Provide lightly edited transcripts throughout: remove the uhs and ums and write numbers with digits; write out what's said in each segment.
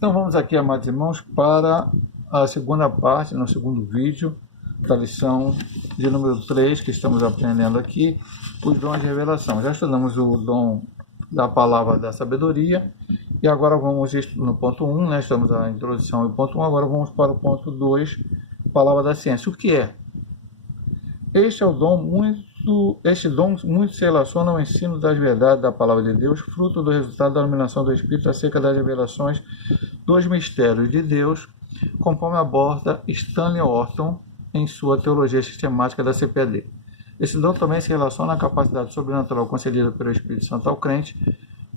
Então vamos aqui, amados irmãos, para a segunda parte, no segundo vídeo da lição de número 3 que estamos aprendendo aqui, os dons de revelação. Já estudamos o dom da palavra da sabedoria e agora vamos no ponto 1, né? Estamos na introdução do ponto 1, agora vamos para o ponto 2, palavra da ciência. O que é? Este dom muito se relaciona ao ensino das verdades da palavra de Deus, fruto do resultado da iluminação do Espírito acerca das revelações dos mistérios de Deus, conforme aborda Stanley Orton em sua Teologia Sistemática da CPAD. Esse dom também se relaciona à capacidade sobrenatural concedida pelo Espírito Santo ao crente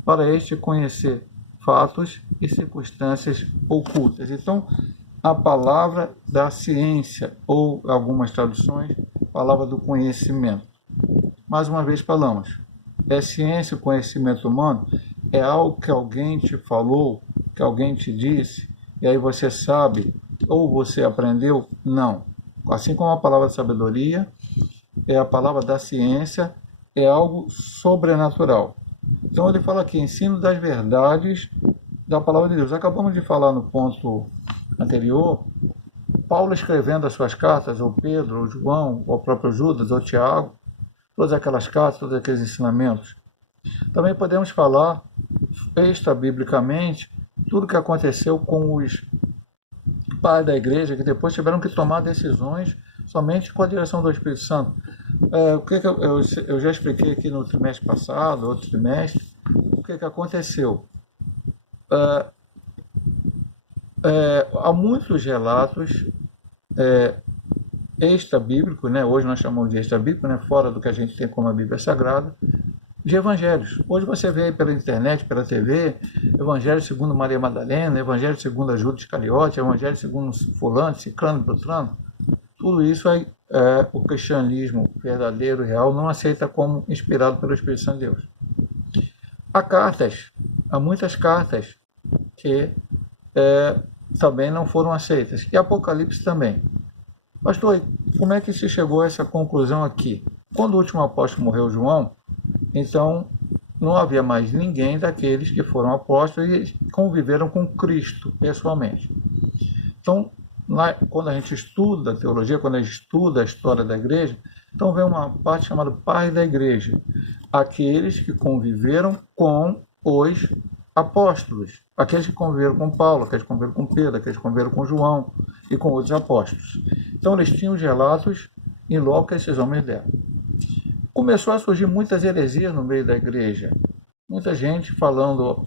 para este conhecer fatos e circunstâncias ocultas. Então, a palavra da ciência, ou algumas traduções, palavra do conhecimento. Mais uma vez falamos, é ciência, conhecimento humano, é algo que alguém te falou, que alguém te disse, e aí você sabe, ou você aprendeu? Não. Assim como a palavra da sabedoria, é a palavra da ciência, é algo sobrenatural. Então ele fala aqui, ensino das verdades da palavra de Deus. Acabamos de falar no ponto anterior, Paulo escrevendo as suas cartas, ou Pedro, ou João, ou o próprio Judas, ou Tiago, todas aquelas cartas, todos aqueles ensinamentos. Também podemos falar, extra-biblicamente, tudo que aconteceu com os pais da igreja, que depois tiveram que tomar decisões somente com a direção do Espírito Santo. Eu já expliquei aqui no trimestre passado, outro trimestre, o que aconteceu. Há muitos relatos extra-bíblicos, né? Hoje nós chamamos de extra-bíblico, né? Fora do que a gente tem como a Bíblia Sagrada, de evangelhos. Hoje você vê aí pela internet, pela TV, Evangelho segundo Maria Madalena, Evangelho segundo Judas Iscariote, Evangelho segundo fulano, ciclano, beltrano. Tudo isso o cristianismo verdadeiro, real, não aceita como inspirado pelo Espírito Santo de Deus. Há muitas cartas que também não foram aceitas. E Apocalipse também. Pastor, como é que se chegou a essa conclusão aqui? Quando o último apóstolo morreu, João, então não havia mais ninguém daqueles que foram apóstolos e conviveram com Cristo pessoalmente. Então, quando a gente estuda a teologia, quando a gente estuda a história da igreja, então vem uma parte chamada Pai da Igreja. Aqueles que conviveram com os apóstolos, aqueles que conviveram com Paulo, aqueles que conviveram com Pedro, aqueles que conviveram com João e com outros apóstolos. Então eles tinham os relatos em loco que esses homens deram. Começou a surgir muitas heresias no meio da igreja, muita gente falando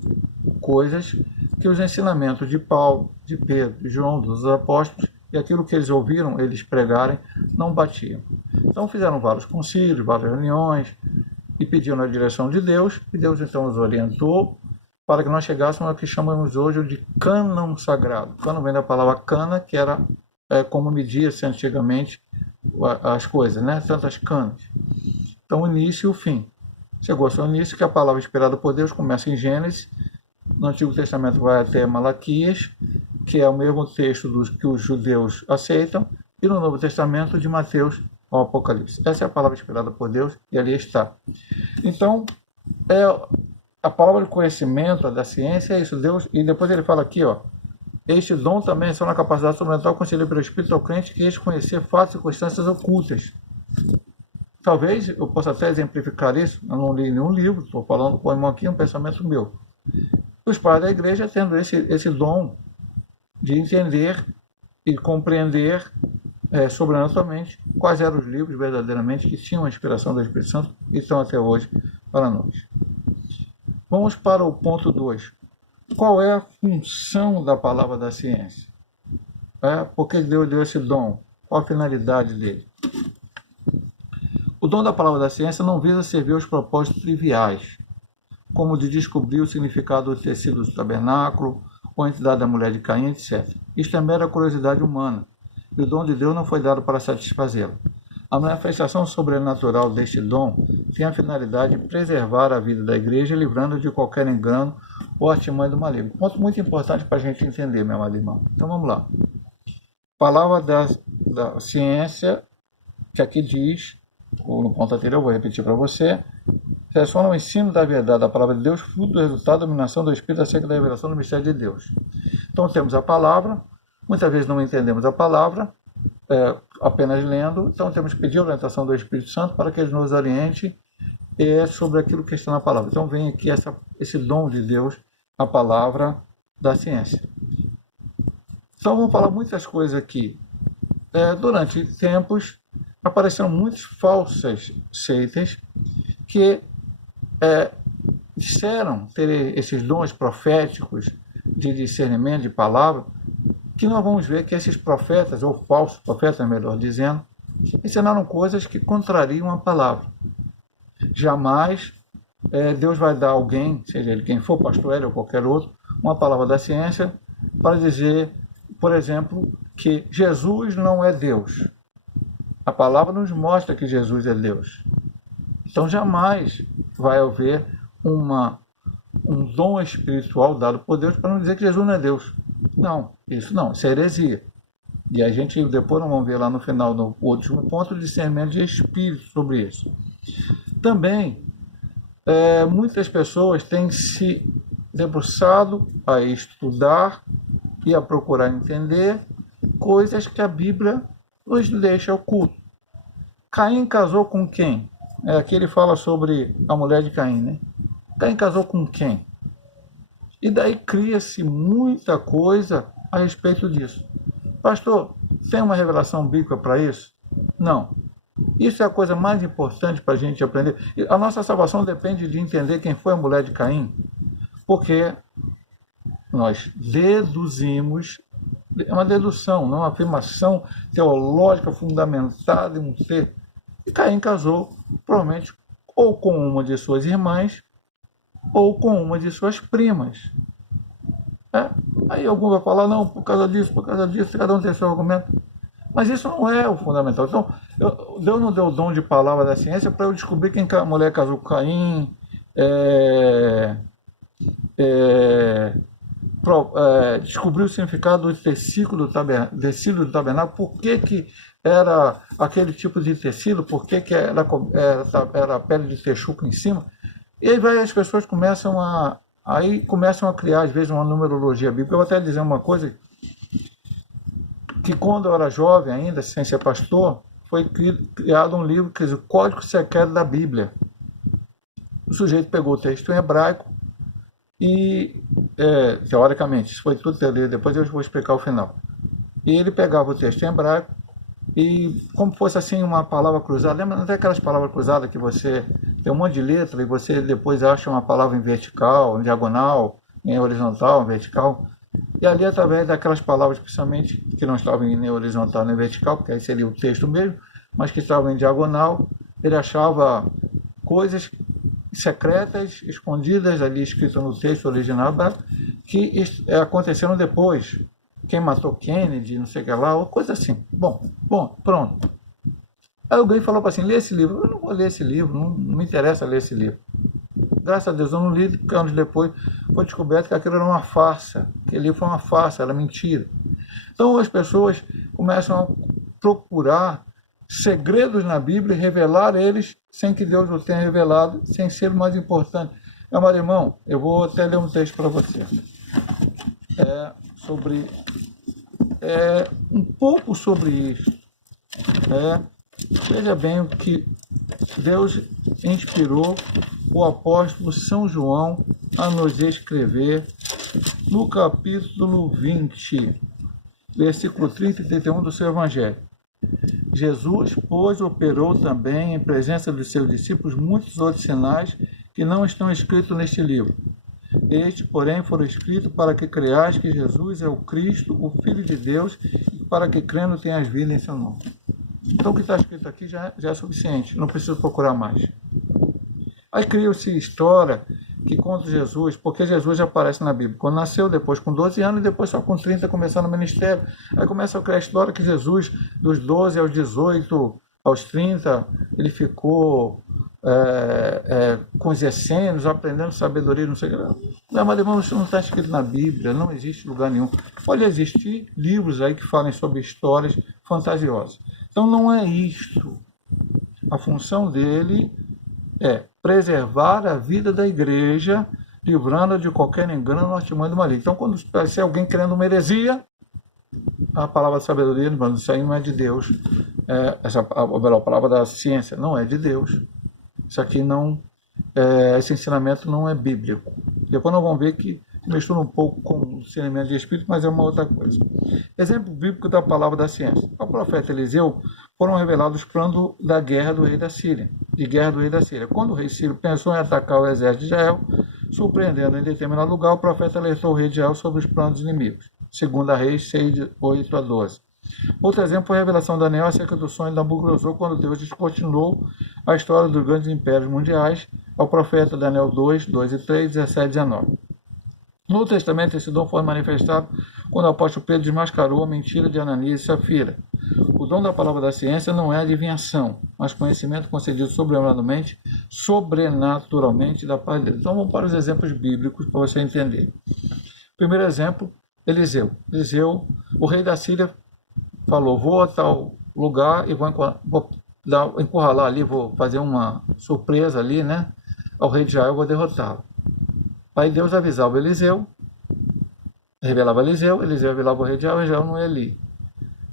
coisas que os ensinamentos de Paulo, de Pedro, de João, dos apóstolos, e aquilo que eles ouviram eles pregarem, não batiam. Então fizeram vários concílios, várias reuniões, e pediram a direção de Deus, e Deus então os orientou para que nós chegássemos ao que chamamos hoje de cânon sagrado. Cânon vem da palavra cana, que era como media-se antigamente as coisas, né? Tantas canas. Então, o início e o fim. Chegou ao seu início, que a palavra inspirada por Deus começa em Gênesis, no Antigo Testamento vai até Malaquias, que é o mesmo texto que os judeus aceitam, e no Novo Testamento, de Mateus ao Apocalipse. Essa é a palavra inspirada por Deus, e ali está. Então, a palavra de conhecimento da ciência é isso, Deus, e depois ele fala aqui, este dom também é só na capacidade sobrenatural concedida pelo Espírito ao crente que eles conhecer fatos e circunstâncias ocultas. Talvez eu possa até exemplificar isso, eu não li nenhum livro, estou falando com o irmão aqui, um pensamento meu. Os pais da igreja tendo esse dom de entender e compreender sobrenaturalmente quais eram os livros verdadeiramente que tinham a inspiração do Espírito Santo e estão até hoje para nós. Vamos para o ponto 2. Qual é a função da palavra da ciência? Por que Deus deu esse dom? Qual a finalidade dele? O dom da palavra da ciência não visa servir aos propósitos triviais, como o de descobrir o significado do tecido do tabernáculo, ou a entidade da mulher de Caim, etc. Isto é mera curiosidade humana, e o dom de Deus não foi dado para satisfazê-la. A manifestação sobrenatural deste dom tem a finalidade de preservar a vida da igreja, livrando de qualquer engano ou artimanha do maligno. Ponto muito importante para a gente entender, meu amado irmão. Então vamos lá. Palavra da ciência, que aqui diz, no ponto anterior, eu vou repetir para você, seleciona o ensino da verdade da palavra de Deus, fruto do resultado da dominação do Espírito acerca da revelação do mistério de Deus. Então temos a palavra, muitas vezes não entendemos a palavra, apenas lendo, então temos que pedir a orientação do Espírito Santo para que ele nos oriente sobre aquilo que está na palavra. Então vem aqui esse dom de Deus, a palavra da ciência. Então vamos falar muitas coisas aqui. Durante tempos apareceram muitas falsas seitas que disseram ter esses dons proféticos de discernimento de palavra, que nós vamos ver que esses profetas, ou falsos profetas, melhor dizendo, ensinaram coisas que contrariam a palavra. Jamais Deus vai dar a alguém, seja ele quem for, pastor Hélio ou qualquer outro, uma palavra da ciência para dizer, por exemplo, que Jesus não é Deus. A palavra nos mostra que Jesus é Deus. Então jamais vai haver um dom espiritual dado por Deus para não dizer que Jesus não é Deus. Não, isso é heresia. E a gente depois nós vamos ver lá no final, no último ponto, o discernimento de espírito sobre isso. Também, muitas pessoas têm se debruçado a estudar e a procurar entender coisas que a Bíblia nos deixa oculto. Caim casou com quem? Aqui ele fala sobre a mulher de Caim, né? Caim casou com quem? E daí cria-se muita coisa a respeito disso. Pastor, tem uma revelação bíblica para isso? Não. Isso é a coisa mais importante para a gente aprender. A nossa salvação depende de entender quem foi a mulher de Caim, porque nós deduzimos, é uma dedução, não uma afirmação teológica fundamentada em um ser. E Caim casou, provavelmente, ou com uma de suas irmãs, ou com uma de suas primas. Aí algum vai falar, não, por causa disso, cada um tem seu argumento. Mas isso não é o fundamental. Então, Deus não deu o dom de palavra da ciência para eu descobrir quem a mulher casou com Caim, descobrir o significado do tecido do tabernáculo, por que era aquele tipo de tecido, por que era a pele de texuco em cima. E aí as pessoas começam a criar, às vezes, uma numerologia bíblica. Eu vou até dizer uma coisa, que quando eu era jovem ainda, sem ser pastor, foi criado um livro, que é o Código Secreto da Bíblia. O sujeito pegou o texto em hebraico e, teoricamente, isso foi tudo lido, depois eu vou explicar o final. E ele pegava o texto em hebraico e, como fosse assim uma palavra cruzada, lembra até aquelas palavras cruzadas que você tem um monte de letra e você depois acha uma palavra em vertical, em diagonal, em horizontal, em vertical. E ali, através daquelas palavras, principalmente, que não estavam em horizontal nem vertical, porque aí seria o texto mesmo, mas que estavam em diagonal, ele achava coisas secretas, escondidas ali, escritas no texto original, que aconteceram depois. Quem matou Kennedy, não sei o que lá, ou coisa assim. Bom, pronto. Aí alguém falou para assim, lê esse livro. Eu não vou ler esse livro, não me interessa ler esse livro. Graças a Deus eu não li, porque anos depois foi descoberto que aquilo era uma farsa. Aquele livro foi uma farsa, era mentira. Então as pessoas começam a procurar segredos na Bíblia e revelar eles sem que Deus o tenha revelado, sem ser o mais importante. Amado irmão, eu vou até ler um texto para você. Um pouco sobre isso. Veja bem o que Deus inspirou o apóstolo São João a nos escrever no capítulo 20, versículo 30 e 31 do seu Evangelho. Jesus, pois, operou também em presença dos seus discípulos muitos outros sinais que não estão escritos neste livro. Estes, porém, foram escritos para que creais que Jesus é o Cristo, o Filho de Deus, e para que crendo tenhas vida em seu nome. Então o que está escrito aqui já é suficiente, não preciso procurar mais. Aí cria-se história que conta Jesus, porque Jesus já aparece na Bíblia. Quando nasceu, depois com 12 anos, e depois só com 30 começando o ministério. Aí começa a criar a história que Jesus, dos 12 aos 18, aos 30, ele ficou com os essênios, aprendendo sabedoria, não sei o que. Não, mas irmão, isso não está escrito na Bíblia, não existe lugar nenhum. Pode existir livros aí que falem sobre histórias fantasiosas. Então não é isto. A função dele é preservar a vida da igreja livrando de qualquer engano, artimanha do maligno. Então, quando se alguém querendo uma heresia, a palavra da sabedoria, isso aí não é de Deus. A palavra da ciência não é de Deus. Isso aqui não, esse ensinamento não é bíblico. Depois nós vamos ver que mistura um pouco com o discernimento de espírito, mas é uma outra coisa. Exemplo bíblico da palavra da ciência. Ao profeta Eliseu foram revelados os planos da guerra do rei da Síria, Quando o rei Sírio pensou em atacar o exército de Israel, surpreendendo em determinado lugar, o profeta alertou o rei de Israel sobre os planos inimigos. 2 Reis 6, 8 a 12. Outro exemplo foi a revelação de Daniel acerca do sonho de Nabucodonosor, quando Deus descortinou a história dos grandes impérios mundiais ao profeta Daniel 2, 2 e 3, 17 e 19. No Novo Testamento, esse dom foi manifestado quando o apóstolo Pedro desmascarou a mentira de Ananias e Safira. O dom da palavra da ciência não é adivinhação, mas conhecimento concedido sobrenaturalmente da parte de Deus. Então vamos para os exemplos bíblicos para você entender. Primeiro exemplo, Eliseu. O rei da Síria, falou, vou a tal lugar e vou encurralar ali, vou fazer uma surpresa ali, né? Ao rei de Israel, vou derrotá-lo. Aí Deus avisava Eliseu, revelava Eliseu revelava o rei de Israel não ia ali.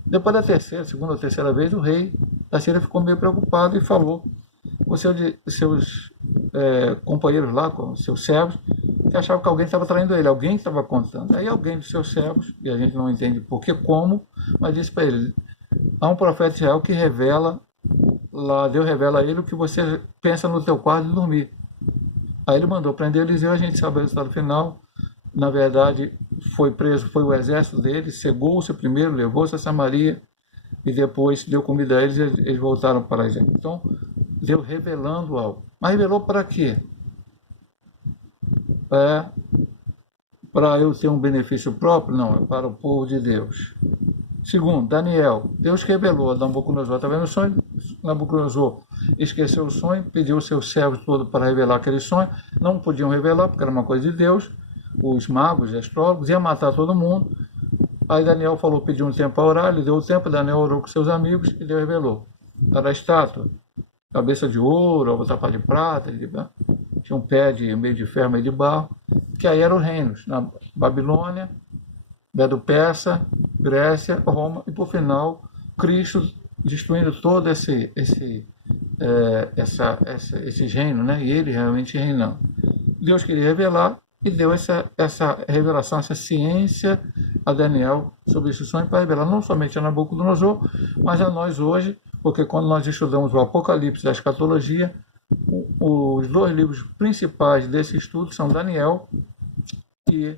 Depois da segunda ou terceira vez, o rei da Síria ficou meio preocupado e falou com seus companheiros lá, com seus servos, que achava que alguém estava traindo ele, alguém estava contando. Aí alguém dos seus servos, e a gente não entende por que, como, mas disse para ele, há um profeta de Israel que revela, Deus revela a ele o que você pensa no teu quarto de dormir. Aí ele mandou prender Eliseu, a gente sabe o resultado final. Na verdade, foi o exército dele, cegou-se primeiro, levou-se a Samaria e depois deu comida a eles e eles voltaram para Israel. Então, Deus revelando algo. Mas revelou para quê? Para eu ter um benefício próprio? Não, é para o povo de Deus. Segundo, Daniel. Deus revelou a Nabucodonosor. Está vendo o sonho? Nabucodonosor esqueceu o sonho, pediu os seus servos todos para revelar aquele sonho. Não podiam revelar, porque era uma coisa de Deus. Os magos e astrólogos iam matar todo mundo. Aí Daniel pediu um tempo para orar, ele deu o tempo, Daniel orou com seus amigos e Deus revelou. Era a estátua, cabeça de ouro, outra parte de prata, tinha um pé meio de ferro, meio de barro, que aí eram os reinos, na Babilônia, Medo-Persa, Grécia, Roma, e por final, Cristo destruindo todo esses reinos, né? E ele realmente reinando. Deus queria revelar e deu essa revelação, essa ciência a Daniel sobre esse sonho para revelar não somente a Nabucodonosor, mas a nós hoje, porque quando nós estudamos o Apocalipse e a Escatologia, os dois livros principais desse estudo são Daniel e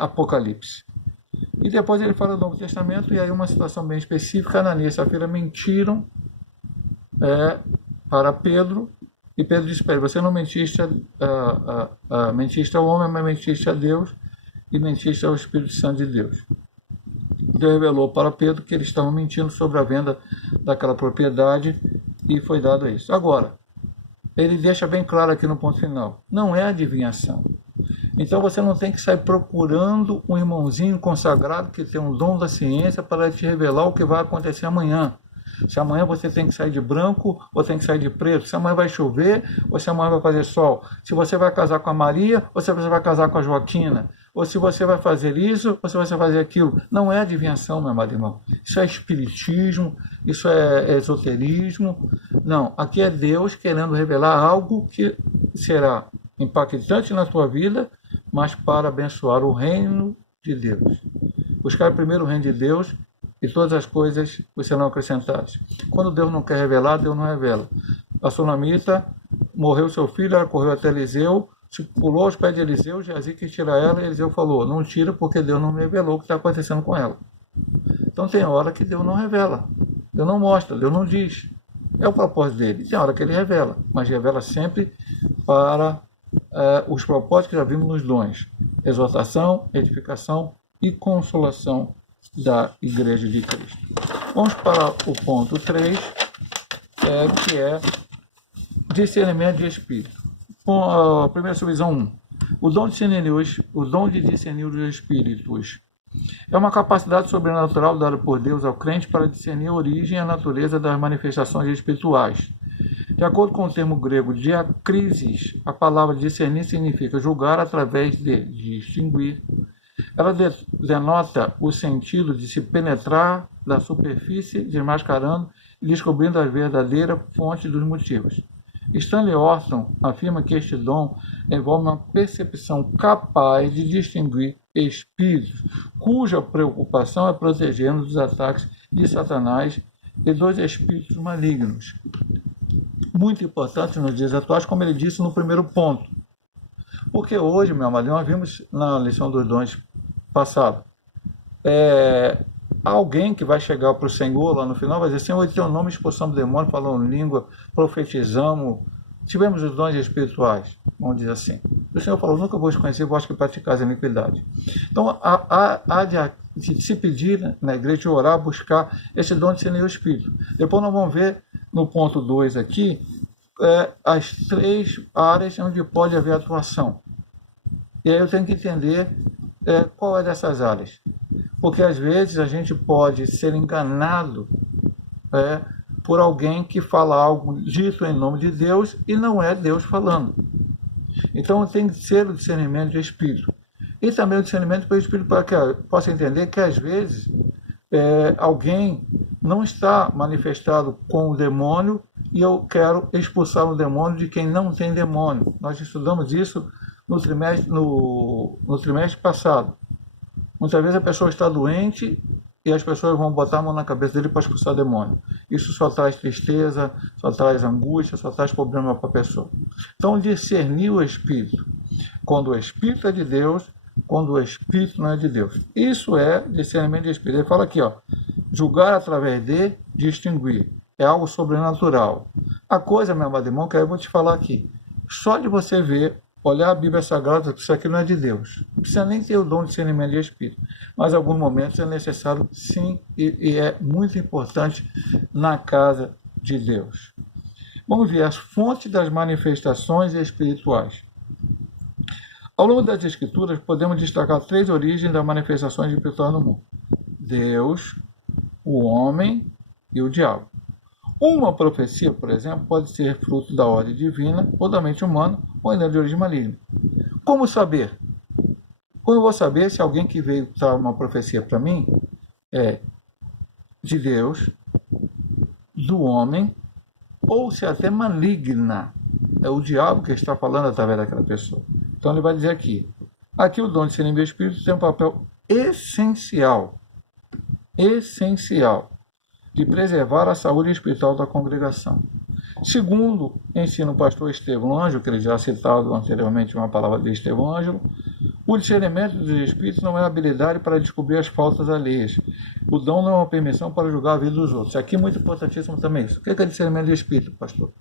Apocalipse. E depois ele fala do Novo Testamento, e aí uma situação bem específica, Ananias e Safira mentiram para Pedro, e Pedro disse para ele, você não mentiste ao homem, mas mentiste a Deus, e mentiste ao Espírito Santo de Deus. Deus revelou para Pedro que eles estavam mentindo sobre a venda daquela propriedade, e foi dado a isso. Agora, ele deixa bem claro aqui no ponto final, não é adivinhação. Então você não tem que sair procurando um irmãozinho consagrado que tem um dom da ciência para te revelar o que vai acontecer amanhã. Se amanhã você tem que sair de branco ou tem que sair de preto, se amanhã vai chover ou se amanhã vai fazer sol, se você vai casar com a Maria ou se você vai casar com a Joaquina, ou se você vai fazer isso ou se você vai fazer aquilo. Não é adivinhação, meu amado irmão. Isso é espiritismo, isso é esoterismo. Não, aqui é Deus querendo revelar algo que será impactante na tua vida, mas para abençoar o reino de Deus. Buscar primeiro o reino de Deus e todas as coisas serão acrescentadas. Quando Deus não quer revelar, Deus não revela. A sunamita, morreu seu filho, ela correu até Eliseu, pulou aos pés de Eliseu, Geazi quis tirar ela, e Eliseu falou, não tira porque Deus não me revelou o que está acontecendo com ela. Então tem hora que Deus não revela, Deus não mostra, Deus não diz. É o propósito dele. Tem hora que ele revela, mas revela sempre para os propósitos que já vimos nos dons. Exortação, edificação e consolação da Igreja de Cristo. Vamos para o ponto 3, que é discernimento de espírito. Com a primeira subvisão 1. O dom de discernir os espíritos é uma capacidade sobrenatural dada por Deus ao crente para discernir a origem e a natureza das manifestações espirituais. De acordo com o termo grego diacrisis, a palavra discernir significa julgar através de distinguir. Ela denota o sentido de se penetrar da superfície, desmascarando e descobrindo a verdadeira fonte dos motivos. Stanley Orton afirma que este dom envolve uma percepção capaz de distinguir espíritos, cuja preocupação é protegê-los dos ataques de Satanás e dos espíritos malignos. Muito importante nos dias atuais, como ele disse no primeiro ponto. Porque hoje, meu amado, nós vimos na lição dos dons passada, alguém que vai chegar para o Senhor lá no final vai dizer: Senhor, em teu nome expulsamos demônio, falamos língua, profetizamos, tivemos os dons espirituais, vamos dizer assim. O Senhor falou: nunca vou te conhecer, vós que praticais a iniquidade. Então, há de se pedir na igreja, de orar, buscar esse dom de ser o Espírito. Depois nós vamos ver no ponto 2 aqui, as 3 áreas onde pode haver atuação. E aí eu tenho que entender qual é dessas áreas. Porque às vezes a gente pode ser enganado por alguém que fala algo dito em nome de Deus e não é Deus falando. Então tem que ser o discernimento de espírito. E também o discernimento pelo espírito para que eu possa entender que às vezes alguém não está manifestado com o demônio e eu quero expulsar o demônio de quem não tem demônio. Nós estudamos isso no trimestre passado. Muitas vezes a pessoa está doente e as pessoas vão botar a mão na cabeça dele para expulsar demônio. Isso só traz tristeza, só traz angústia, só traz problema para a pessoa. Então, discernir o Espírito. Quando o Espírito é de Deus, quando o Espírito não é de Deus. Isso é discernimento de Espírito. Ele fala aqui, julgar através de distinguir. É algo sobrenatural. A coisa, meu amado irmão, que eu vou te falar aqui. Só de você ver, olhar a Bíblia Sagrada, isso aqui não é de Deus. Não precisa nem ter o dom de discernimento de Espírito. Mas em alguns momentos é necessário, sim, e é muito importante na casa de Deus. Vamos ver as fontes das manifestações espirituais. Ao longo das Escrituras, podemos destacar 3 origens das manifestações espirituais no mundo: Deus, o homem e o diabo. Uma profecia, por exemplo, pode ser fruto da ordem divina, ou da mente humana, ou ainda de origem maligna. Como saber? Como eu vou saber se alguém que veio dar uma profecia para mim é de Deus, do homem, ou se é até maligna? É o diabo que está falando através daquela pessoa. Então ele vai dizer aqui o dom de discernimento do Espírito tem um papel essencial de preservar a saúde espiritual da congregação. Segundo ensina o pastor Estevão Ângelo, que ele já citado anteriormente uma palavra de Estevão Ângelo, o discernimento dos espíritos não é habilidade para descobrir as faltas alheias. O dom não é uma permissão para julgar a vida dos outros. Aqui é muito importantíssimo também isso. O que é discernimento de espírito, pastor?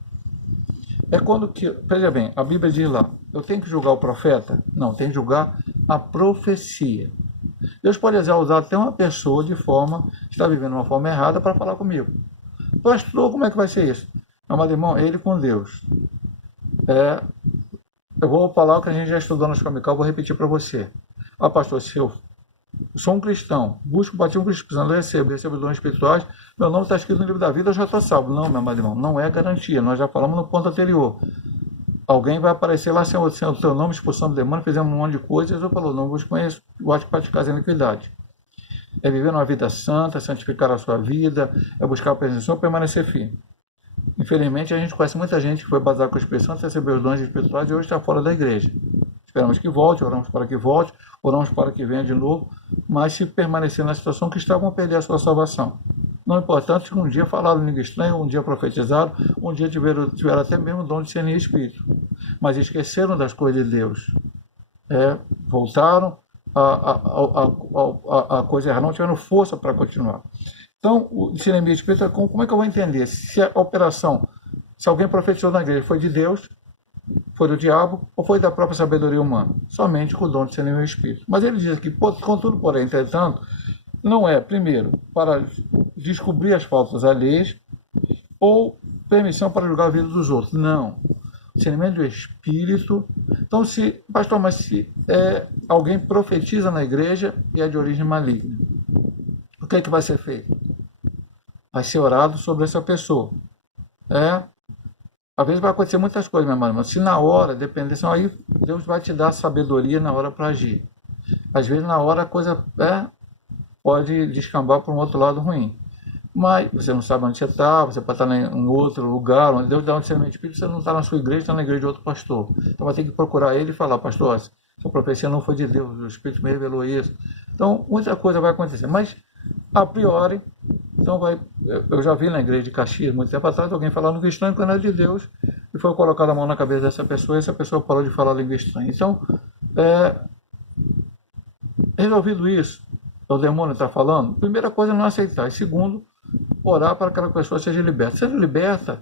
É quando que, veja bem, a Bíblia diz lá, eu tenho que julgar o profeta? Não, tem que julgar a profecia. Deus pode usar até uma pessoa de forma, está vivendo uma forma errada para falar comigo. Pastor, como é que vai ser isso? Amado irmão, ele com Deus. Eu vou falar o que a gente já estudou na escola dominical, vou repetir para você. Pastor, se eu sou um cristão, busco o batismo cristão, recebo dons espirituais, meu nome está escrito no livro da vida, eu já estou salvo. Não, meu amado irmão, não é garantia, nós já falamos no ponto anterior. Alguém vai aparecer lá sem o teu nome, expulsando demônio, fizemos um monte de coisas, eu falo, não vos conheço, gosto de praticar a iniquidade. É viver uma vida santa, santificar a sua vida, é buscar a presença do Senhor, permanecer firme. Infelizmente, a gente conhece muita gente que foi batizada com o Espírito Santo, recebeu os dons espirituais e hoje está fora da igreja. Esperamos que volte, oramos para que volte, oramos para que venha de novo, mas se permanecer na situação que está, vão perder a sua salvação. Não é importante que um dia falaram língua estranha, um dia profetizaram, um dia tiveram até mesmo o dom de discernir espírito, mas esqueceram das coisas de Deus. Voltaram a coisa errada, não tiveram força para continuar. Então, o discernimento espírita, como é que eu vou entender se a operação, se alguém profetizou na igreja, foi de Deus, foi do diabo ou foi da própria sabedoria humana? Somente com o dom de discernimento espírita. Mas ele diz aqui, contudo, porém, entretanto, não é, primeiro, para descobrir as faltas alheias ou permissão para julgar a vida dos outros. Não. Discernimento do espírito. Então, pastor, mas se alguém profetiza na igreja e é de origem maligna, o que é que vai ser feito? Vai ser orado sobre essa pessoa. Às vezes vai acontecer muitas coisas, meu irmão, mas se na hora, dependendo, aí Deus vai te dar sabedoria na hora para agir. Às vezes na hora a coisa pode descambar para um outro lado ruim. Mas você não sabe onde você está, você pode estar em outro lugar, onde Deus dá um discernimento de espírito, você não está na sua igreja, está na igreja de outro pastor. Então vai ter que procurar ele e falar, pastor, essa profecia não foi de Deus, o Espírito me revelou isso. Então muita coisa vai acontecer. Mas, a priori, então eu já vi na igreja de Caxias, muito tempo atrás, alguém falar língua estranha quando era de Deus, e foi colocar a mão na cabeça dessa pessoa, e essa pessoa parou de falar língua estranha. Então, resolvido isso, o demônio está falando, primeira coisa é não aceitar. E segundo, orar para que aquela pessoa seja liberta. Sendo liberta,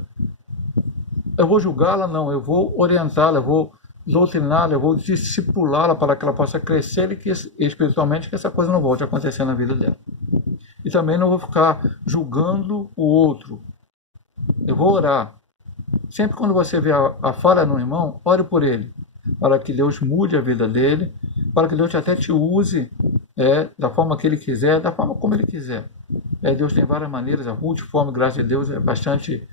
eu vou julgá-la? Não, eu vou orientá-la, eu vou doutriná-la, eu vou discipulá-la para que ela possa crescer e que espiritualmente que essa coisa não volte a acontecer na vida dela. E também não vou ficar julgando o outro. Eu vou orar. Sempre quando você vê a falha no irmão, ore por ele, para que Deus mude a vida dele, para que Deus até te use da forma que ele quiser, da forma como ele quiser. Deus tem várias maneiras, a multiforme graça de Deus é bastante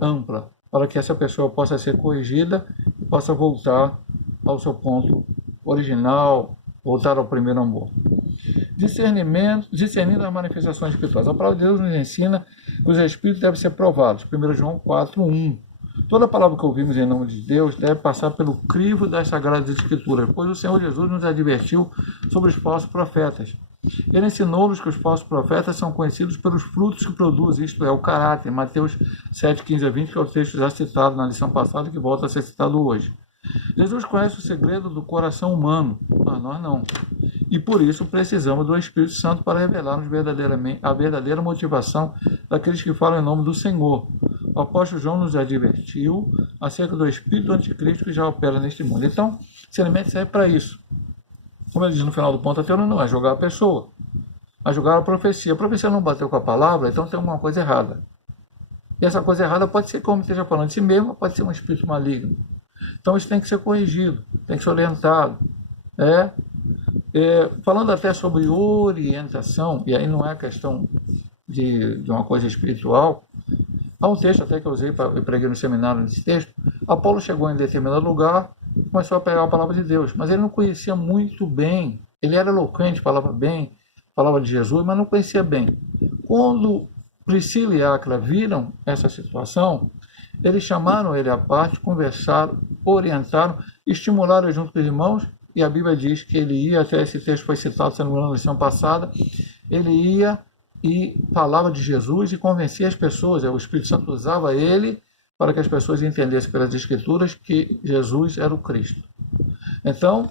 ampla, para que essa pessoa possa ser corrigida e possa voltar ao seu ponto original, voltar ao primeiro amor. Discernindo as manifestações espirituais. A palavra de Deus nos ensina que os espíritos devem ser provados. 1 João 4:1. Toda palavra que ouvimos em nome de Deus deve passar pelo crivo das Sagradas Escrituras, pois o Senhor Jesus nos advertiu sobre os falsos profetas. Ele ensinou-nos que os falsos profetas são conhecidos pelos frutos que produzem, isto é, o caráter. Mateus 7:15-20, que é o texto já citado na lição passada, que volta a ser citado hoje. Jesus conhece o segredo do coração humano, mas nós não. E por isso precisamos do Espírito Santo para revelar-nos verdadeiramente a verdadeira motivação daqueles que falam em nome do Senhor. O apóstolo João nos advertiu acerca do espírito do anticristo que já opera neste mundo. Então, discernimento serve para isso. Como ele diz no final do ponto anterior, não é julgar a pessoa, é julgar a profecia. A profecia não bateu com a palavra, então tem alguma coisa errada. E essa coisa errada pode ser, como esteja falando de si mesmo, pode ser um espírito maligno. Então isso tem que ser corrigido, tem que ser orientado. Falando até sobre orientação, e aí não é questão de uma coisa espiritual, há um texto até que eu usei, eu preguei no seminário nesse texto. Apolo chegou em determinado lugar e começou a pegar a palavra de Deus, mas ele não conhecia muito bem, ele era eloquente, falava bem, falava de Jesus, mas não conhecia bem. Quando Priscila e Áquila viram essa situação, eles chamaram ele à parte, conversaram, orientaram, estimularam junto com os irmãos, e a Bíblia diz que ele ia, até esse texto foi citado, se não me engano, na lição passada, ele ia e falava de Jesus e convencia as pessoas. O Espírito Santo usava ele para que as pessoas entendessem pelas Escrituras que Jesus era o Cristo. Então,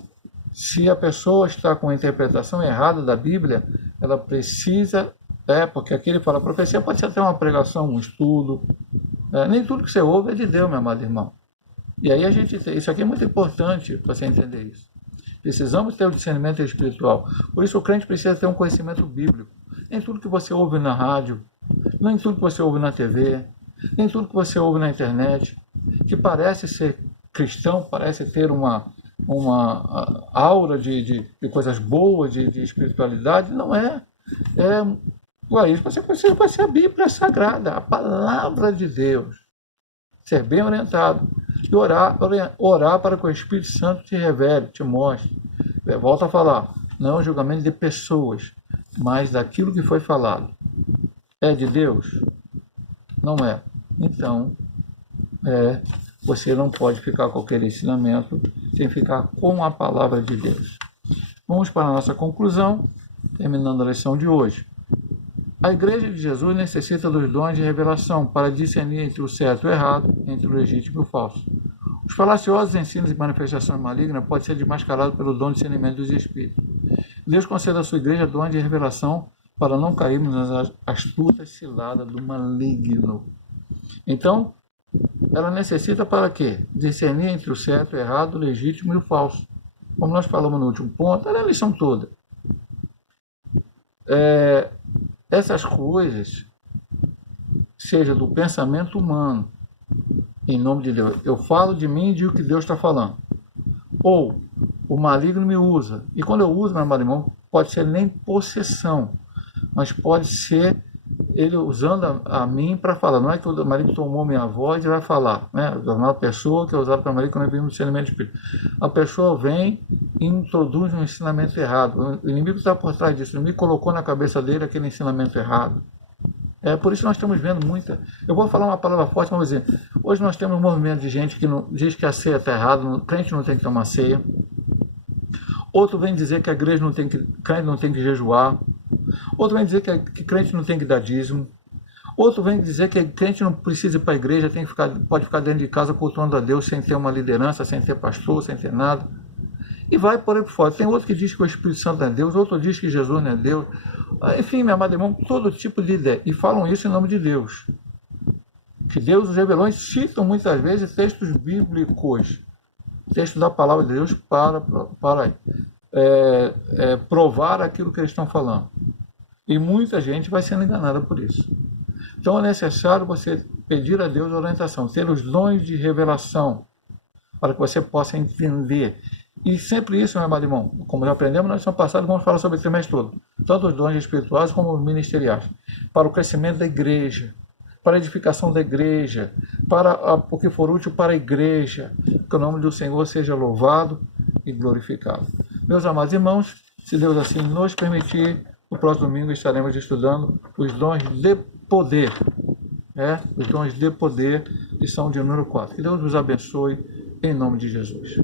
se a pessoa está com a interpretação errada da Bíblia, ela precisa, porque aqui ele fala, a profecia pode ser até uma pregação, um estudo, nem tudo que você ouve é de Deus, meu amado irmão. E aí isso aqui é muito importante para você entender isso. Precisamos ter o discernimento espiritual. Por isso o crente precisa ter um conhecimento bíblico. Nem tudo que você ouve na rádio, nem tudo que você ouve na TV, nem tudo que você ouve na internet, que parece ser cristão, parece ter uma aura de coisas boas, de espiritualidade, não é. Para isso você precisa conhecer a Bíblia Sagrada, a palavra de Deus. Ser bem orientado. E orar para que o Espírito Santo te revele, te mostre. Volto a falar, não é um julgamento de pessoas, mas daquilo que foi falado. É de Deus? Não é. Então, você não pode ficar com aquele ensinamento sem ficar com a palavra de Deus. Vamos para a nossa conclusão, terminando a lição de hoje. A Igreja de Jesus necessita dos dons de revelação para discernir entre o certo e o errado, entre o legítimo e o falso. Os falaciosos ensinos e manifestações malignas podem ser desmascarados pelo dom de discernimento dos Espíritos. Deus concede à sua Igreja dons de revelação para não cairmos nas astutas ciladas do maligno. Então, ela necessita para quê? Discernir entre o certo, o errado, o legítimo e o falso. Como nós falamos no último ponto, era a lição toda. Essas coisas, seja do pensamento humano, em nome de Deus, eu falo de mim e digo o que Deus está falando. Ou o maligno me usa. E quando eu uso, meu amado irmão, pode ser nem possessão, mas pode ser ele usando a mim para falar. Não é que o marido tomou minha voz e vai falar, né? Uma pessoa que é usada para marido quando vem no discernimento de espírito. A pessoa vem e introduz um ensinamento errado. O inimigo está por trás disso. O inimigo colocou na cabeça dele aquele ensinamento errado. É por isso que nós estamos vendo muita. Eu vou falar uma palavra forte, mas vou dizer. Hoje nós temos um movimento de gente que diz que a ceia está errada, o crente não tem que tomar ceia. Outro vem dizer que a igreja não tem que, crente não tem que jejuar. Outro vem dizer que crente não tem que dar dízimo. Outro vem dizer que crente não precisa ir para a igreja, pode ficar dentro de casa cultuando a Deus sem ter uma liderança, sem ter pastor, sem ter nada. E vai por aí por fora. Tem outro que diz que o Espírito Santo é Deus, outro diz que Jesus não é Deus. Enfim, meu amado irmão, todo tipo de ideia. E falam isso em nome de Deus. Que Deus os revelou e citam muitas vezes textos bíblicos, textos da palavra de Deus para provar aquilo que eles estão falando. E muita gente vai sendo enganada por isso. Então é necessário você pedir a Deus orientação, ter os dons de revelação, para que você possa entender. E sempre isso, meu amado irmão, como já aprendemos na lição passada, vamos falar sobre o trimestre todo. Tanto os dons espirituais como os ministeriais. Para o crescimento da igreja, para a edificação da igreja, para o que for útil para a igreja. Que o nome do Senhor seja louvado e glorificado. Meus amados irmãos, se Deus assim nos permitir, no próximo domingo estaremos estudando os dons de poder. Os dons de poder, que são de número 4. Que Deus nos abençoe, em nome de Jesus.